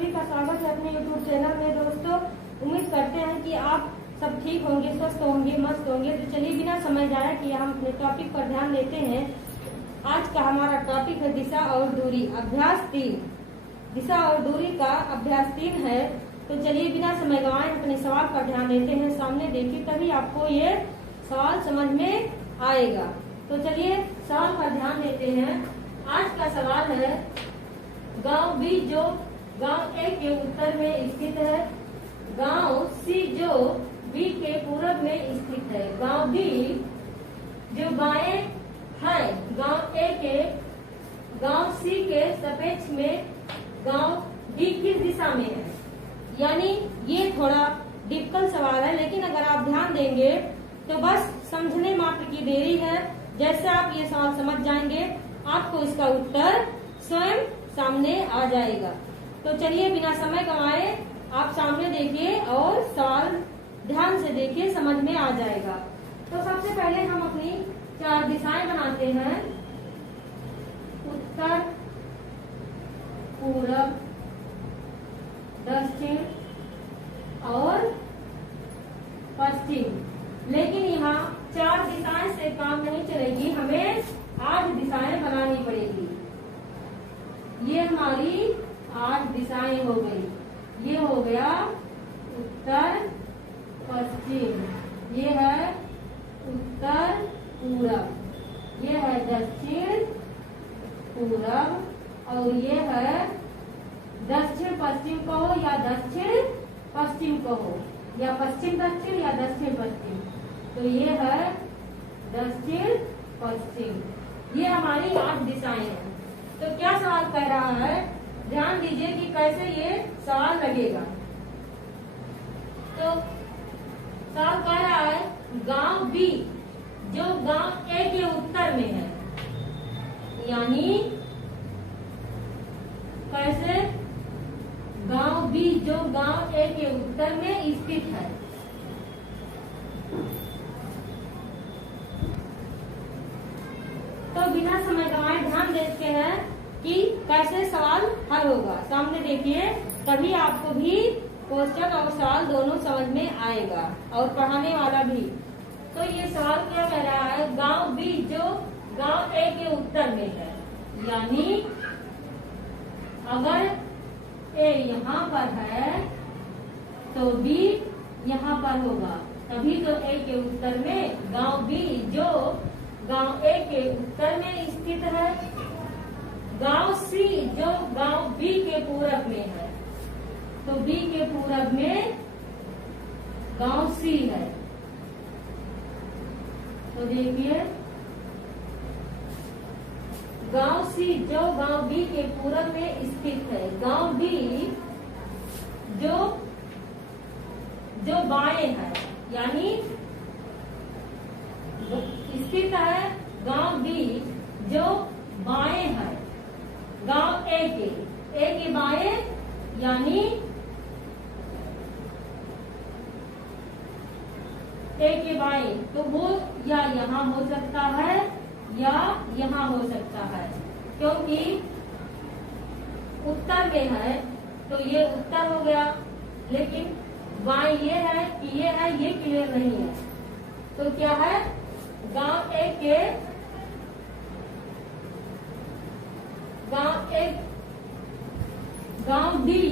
सभी का स्वागत है अपने YouTube चैनल में। दोस्तों, उम्मीद करते हैं कि आप सब ठीक होंगे, स्वस्थ होंगे, मस्त होंगे। तो चलिए बिना समय जाया किए हम अपने टॉपिक पर ध्यान देते हैं। आज का हमारा टॉपिक है दिशा और दूरी, अभ्यास 3। दिशा और दूरी का अभ्यास 3 है। तो चलिए बिना समय गंवाए अपने सवाल पर ध्यान देते हैं। सामने देखिए, तभी आपको ये सवाल समझ में आएगा। तो चलिए सवाल पर ध्यान देते हैं। आज का सवाल है, गांव बी जो गांव ए के उत्तर में स्थित है, गांव सी जो बी के पूरब में स्थित है, गांव बी जो बाएं है गांव ए के गांव सी के सापेक्ष में गांव डी किस दिशा में है। यानी ये थोड़ा डिफिकल्ट सवाल है, लेकिन अगर आप ध्यान देंगे तो बस समझने मात्र की देरी है। जैसे आप ये सवाल समझ जाएंगे, आपको इसका उत्तर स्वयं सामने आ जाएगा। तो चलिए बिना समय गंवाए आप सामने देखिए और सवाल ध्यान से देखिए, समझ में आ जाएगा। तो सबसे पहले हम अपनी 4 दिशाएं बनाते हैं, उत्तर, पूरब, दक्षिण और पश्चिम। लेकिन यहाँ 4 दिशाएं से काम नहीं चलेगी, हमें 8 दिशाएं बनानी पड़ेगी। ये हमारी 8 दिशाएं हो गई। ये हो गया उत्तर पश्चिम, ये है उत्तर पूरब, ये है दक्षिण पूरब, और ये है दक्षिण पश्चिम कहो या दक्षिण पश्चिम कहो, या पश्चिम दक्षिण या दक्षिण पश्चिम। तो ये है दक्षिण पश्चिम। ये हमारी 8 दिशाएं हैं। तो क्या सवाल कह रहा है, ध्यान दीजिए कि कैसे ये सवाल लगेगा। तो सवाल कह रहा है, गांव बी जो गांव ए के उत्तर में है, यानी कैसे, गांव बी जो गांव ए के उत्तर में स्थित है। तो बिना समय गंवाए ध्यान देते हैं कि कैसे सवाल हल होगा। सामने देखिए, तभी आपको भी क्वेश्चन और सवाल दोनों समझ में आएगा, और पढ़ाने वाला भी। तो ये सवाल क्या कह रहा है, गांव बी जो गांव ए के उत्तर में है, यानी अगर ए यहाँ पर है तो बी यहाँ पर होगा, तभी तो ए के उत्तर में गांव बी जो गांव ए के उत्तर में स्थित है, गांव सी जो गांव बी के पूरब में है, तो बी के पूरब में गांव सी है। तो देखिए, गांव सी जो गांव बी के पूरब में स्थित है, गांव बी जो बाएं है, यानी स्थित है गांव बी जो बाएं है गांव ए के बाएं, यानी ए के बाएं, तो वो या यहाँ हो सकता है या यहाँ हो सकता है, क्योंकि उत्तर में है तो ये उत्तर हो गया। लेकिन बाएं ये है कि ये है, ये क्लियर नहीं है। तो क्या है, गांव गांव डी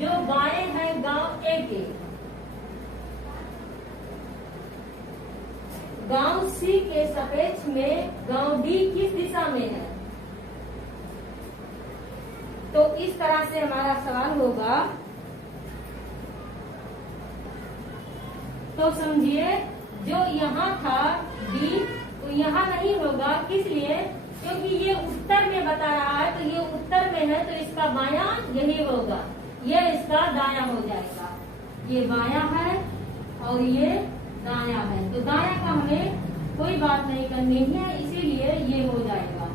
जो बाएं है गांव ए के, गांव सी के सापेक्ष में गांव डी किस दिशा में है। तो इस तरह से हमारा सवाल होगा। तो समझिए, जो यहाँ था डी, तो यहाँ नहीं होगा। किस लिए, क्योंकि ये उत्तर में बता रहा है, तो ये उत्तर में है, तो इसका बायां यही होगा, ये इसका दायां हो जाएगा। ये बायां है और ये दायां है, तो दायां का हमें कोई बात नहीं करनी है, इसीलिए ये हो जाएगा।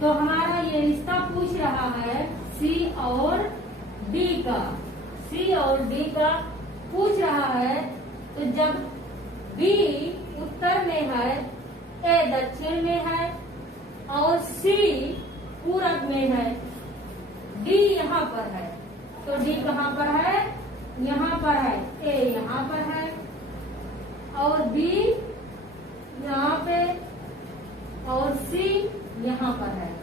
तो हमारा ये रिश्ता पूछ रहा है सी और डी का, सी और डी का पूछ रहा है। तो जब बी उत्तर में है, ए दक्षिण में है और सी पूरब में है, डी पर है, तो डी कहाँ पर है, यहाँ पर है, ए यहाँ पर है और बी यहाँ पे और सी यहाँ पर है।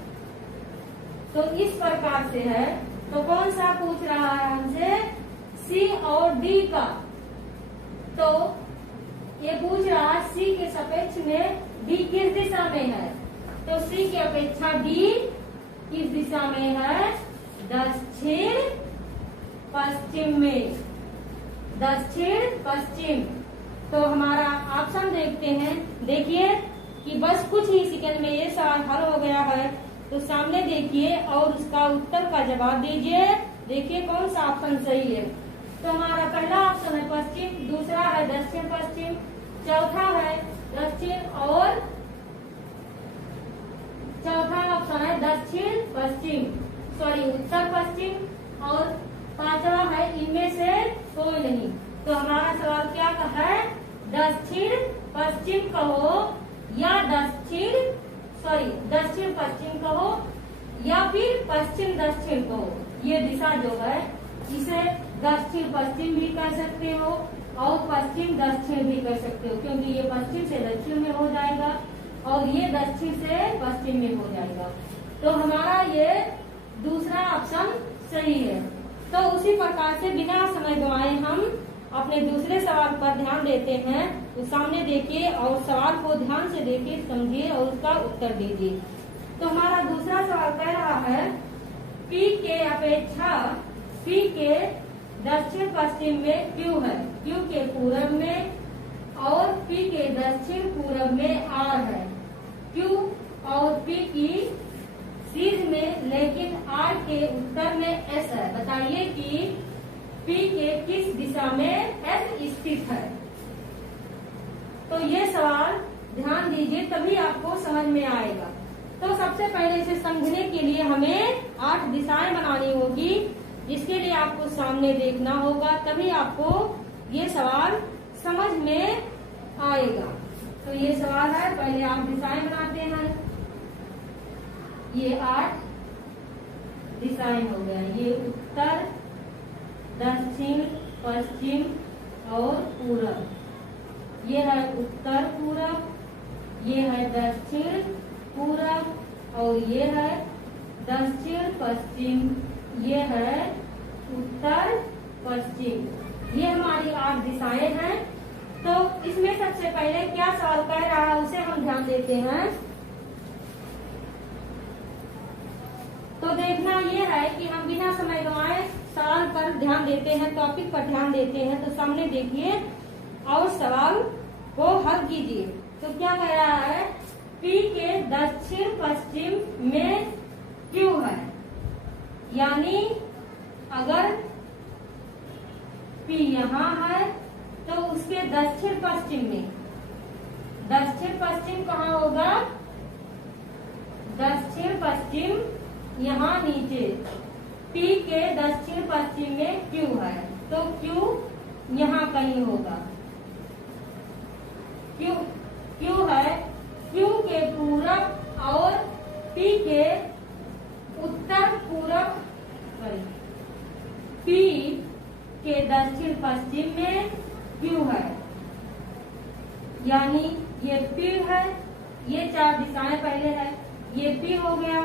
तो इस प्रकार से है। तो कौन सा पूछ रहा है हमसे, सी और डी का। तो ये पूछ रहा है सी के सापेक्ष में डी किस दिशा में है, तो सी की अपेक्षा डी किस दिशा में है, दक्षिण पश्चिम में, दक्षिण पश्चिम। तो हमारा ऑप्शन देखते हैं। देखिए कि बस कुछ ही सेकंड में ये सवाल हल हो गया है। तो सामने देखिए और उसका उत्तर का जवाब दीजिए। देखिए कौन सा ऑप्शन सही है। तो हमारा पहला ऑप्शन है पश्चिम, दूसरा है दक्षिण पश्चिम, चौथा है दक्षिण और चौथा ऑप्शन है दक्षिण पश्चिम, सॉरी उत्तर पश्चिम, और पांचवा है इनमें से कोई नहीं। तो हमारा सवाल क्या है, दक्षिण पश्चिम कहो या दक्षिण पश्चिम कहो या फिर पश्चिम दक्षिण कहो। ये दिशा जो है इसे दक्षिण पश्चिम भी कह सकते हो और पश्चिम दक्षिण भी कह सकते हो, क्योंकि ये पश्चिम से दक्षिण में हो जाएगा और ये दक्षिण से पश्चिम में हो जाएगा। तो हमारा ये दूसरा ऑप्शन सही है। तो उसी प्रकार से बिना समय गंवाए हम अपने दूसरे सवाल पर ध्यान देते हैं। तो सामने देखिए और सवाल को ध्यान से देखिए, समझिए और उसका उत्तर दीजिए। तो हमारा दूसरा सवाल कह रहा है P के अपेक्षा P के दक्षिण पश्चिम में Q है, Q के पूरब में और P के दक्षिण पूरब में R है। Q और P की सीध में लेकिन R के उत्तर में S है। बताइए कि P के किस दिशा में S स्थित है। तो ये सवाल ध्यान दीजिए तभी आपको समझ में आएगा। तो सबसे पहले इसे समझने के लिए हमें 8 दिशाएं बनानी होगी, जिसके लिए आपको सामने देखना होगा, तभी आपको ये सवाल समझ में आएगा। तो ये सवाल है, पहले आप दिशाएं बनाते हैं। ये 8 दिशाएं हो गए, ये उत्तर दक्षिण पश्चिम और पूरब। ये है उत्तर पूरब, ये है दक्षिण पूरब और ये है दक्षिण पश्चिम, ये है उत्तर पश्चिम। ये हमारी 8 दिशाएं हैं। तो इसमें सबसे पहले क्या सवाल कह रहा है उसे हम ध्यान देते हैं। तो देखना ये है कि हम बिना समय गंवाए सवाल पर ध्यान देते हैं, टॉपिक पर ध्यान देते हैं। तो सामने देखिए और सवाल को हल कीजिए। तो क्या कह रहा है, P के दक्षिण पश्चिम में Q है, यानी अगर P यहाँ है तो उसके दक्षिण पश्चिम में, दक्षिण पश्चिम कहाँ होगा, दक्षिण पश्चिम यहाँ नीचे, P के दक्षिण पश्चिम में Q है, तो Q यहाँ कहीं होगा। Q है, Q के पूरब और P के उत्तर पूरब, P के दक्षिण पश्चिम में Q है, यानी ये P है। ये 4 दिशाएं पहले है, ये P हो गया,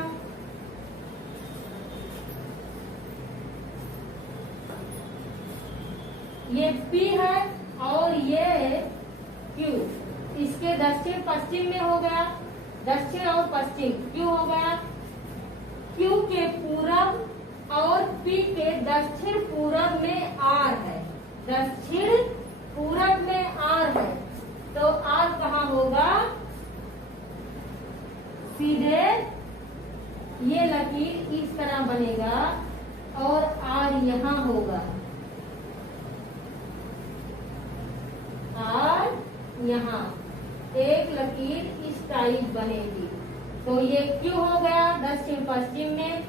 ये P है और ये Q इसके दक्षिण पश्चिम में हो गया, दक्षिण और पश्चिम Q हो गया। Q के पूरब और P के दक्षिण पूरब में R है, दक्षिण पूरब में R है, तो R कहाँ होगा, सीधे ये लकीर इस तरह बनेगा और R यहाँ होगा, R यहाँ एक लकीर इस टाइप बनेगी। तो ये Q हो गया दक्षिण पश्चिम में,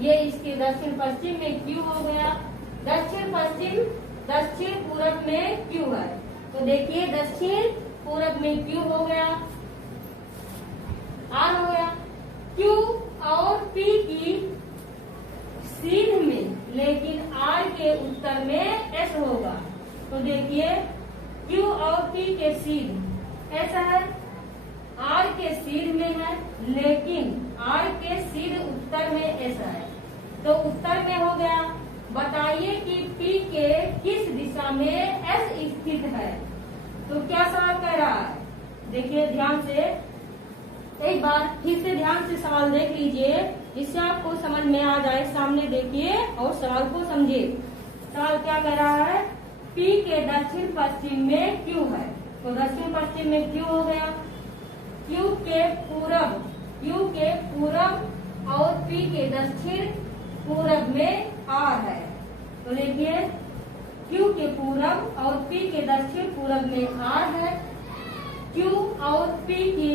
ये इसके दक्षिण पश्चिम में Q हो गया, दक्षिण पश्चिम दक्षिण पूरब में Q है। तो देखिए दक्षिण पूरब में Q हो गया, R हो गया। Q और P की सीध में के उत्तर में एस होगा। तो देखिए क्यू और पी के सीध ऐसा है, आर के सीध में है, लेकिन आर के सीध उत्तर में ऐसा है। तो उत्तर में हो गया। बताइए कि पी के किस दिशा में एस स्थित है। तो क्या सवाल कह रहा है, देखिए ध्यान से, एक बार फिर से ध्यान से सवाल देख लीजिए, जिससे आपको समझ में आ जाए। सामने देखिए और सवाल को समझिए। सवाल क्या कह रहा है, पी के दक्षिण पश्चिम में क्यू है। तो दक्षिण पश्चिम में क्यू हो गया। क्यू के पूरब और पी के दक्षिण पूरब में आर है। तो देखिए क्यू के पूरब और पी के दक्षिण पूरब में आर है। क्यू और पी की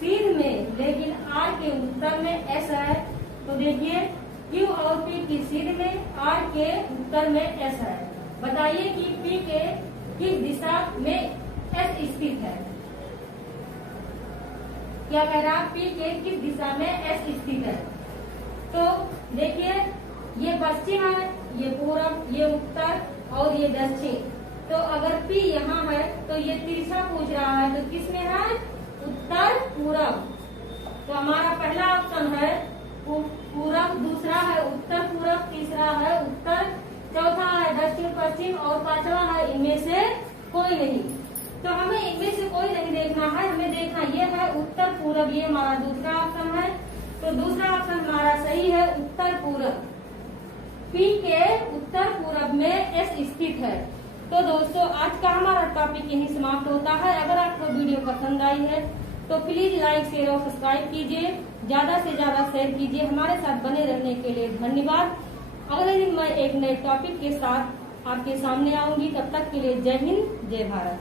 सीध में, लेकिन आर के उत्तर में एस है। तो देखिए क्यू और पी की सीध में, आर के उत्तर में एस है। बताइए कि पी के किस दिशा में एस स्थित है। क्या कह रहा है, पी के किस दिशा में एस स्थित है। तो देखिए ये पश्चिम है, ये पूरब, ये उत्तर और ये दक्षिण। तो अगर P यहाँ है तो ये तिरछा पूछ रहा है, तो किस में है, उत्तर पूरब। तो हमारा पहला ऑप्शन है पूरब, दूसरा है उत्तर पूरब, तीसरा है उत्तर, चौथा है दक्षिण पश्चिम और पांचवा है इनमें से कोई नहीं। तो हमें इनमें से कोई नहीं देखना है, हमें देखना ये है उत्तर पूरब। ये हमारा दूसरा ऑप्शन है। तो दूसरा ऑप्शन हमारा सही है, उत्तर पूरब। पी के उत्तर पूरब में एस स्थित है। तो दोस्तों आज का हमारा टॉपिक यही समाप्त होता है। अगर आपको वीडियो पसंद आई है तो प्लीज लाइक, शेयर और सब्सक्राइब कीजिए, ज्यादा से ज्यादा शेयर कीजिए। हमारे साथ बने रहने के लिए धन्यवाद। अगले दिन मैं एक नए टॉपिक के साथ आपके सामने आऊंगी। तब तक के लिए जय हिंद, जय भारत।